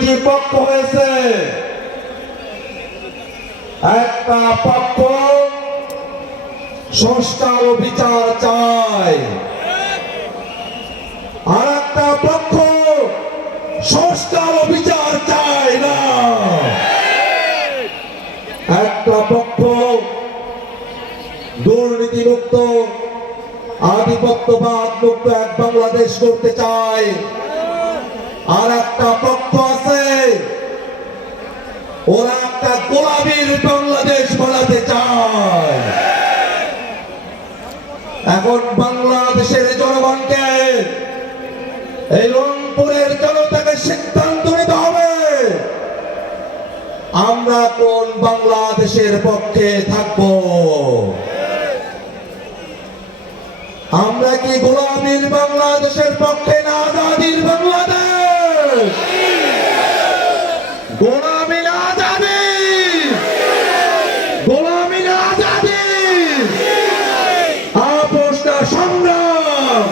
দুইটি পক্ষ হয়েছে। একটা পক্ষ সংস্কার ও বিচার চায়, আর একটা পক্ষ সংস্কার ও বিচার চায় না। একটা পক্ষ দুর্নীতিমুক্ত আধিপত্যবাদ মুক্ত এক বাংলাদেশ করতে চায়, আর একটা পক্ষ আছে ওরা একটা গোলামীর বাংলাদেশ বানাতে চায়। এখন বাংলাদেশের জনগণকে, এই রংপুরের জনতাকে সিদ্ধান্ত নিতে হবে আমরা কোন বাংলাদেশের পক্ষে থাকব। আমরা কি গোলামীর বাংলাদেশের পক্ষে না আজাদির বাংলাদেশ? গোলামী না আজাদি, গোলামী না আজাদি, আপোষ না সংগ্রাম।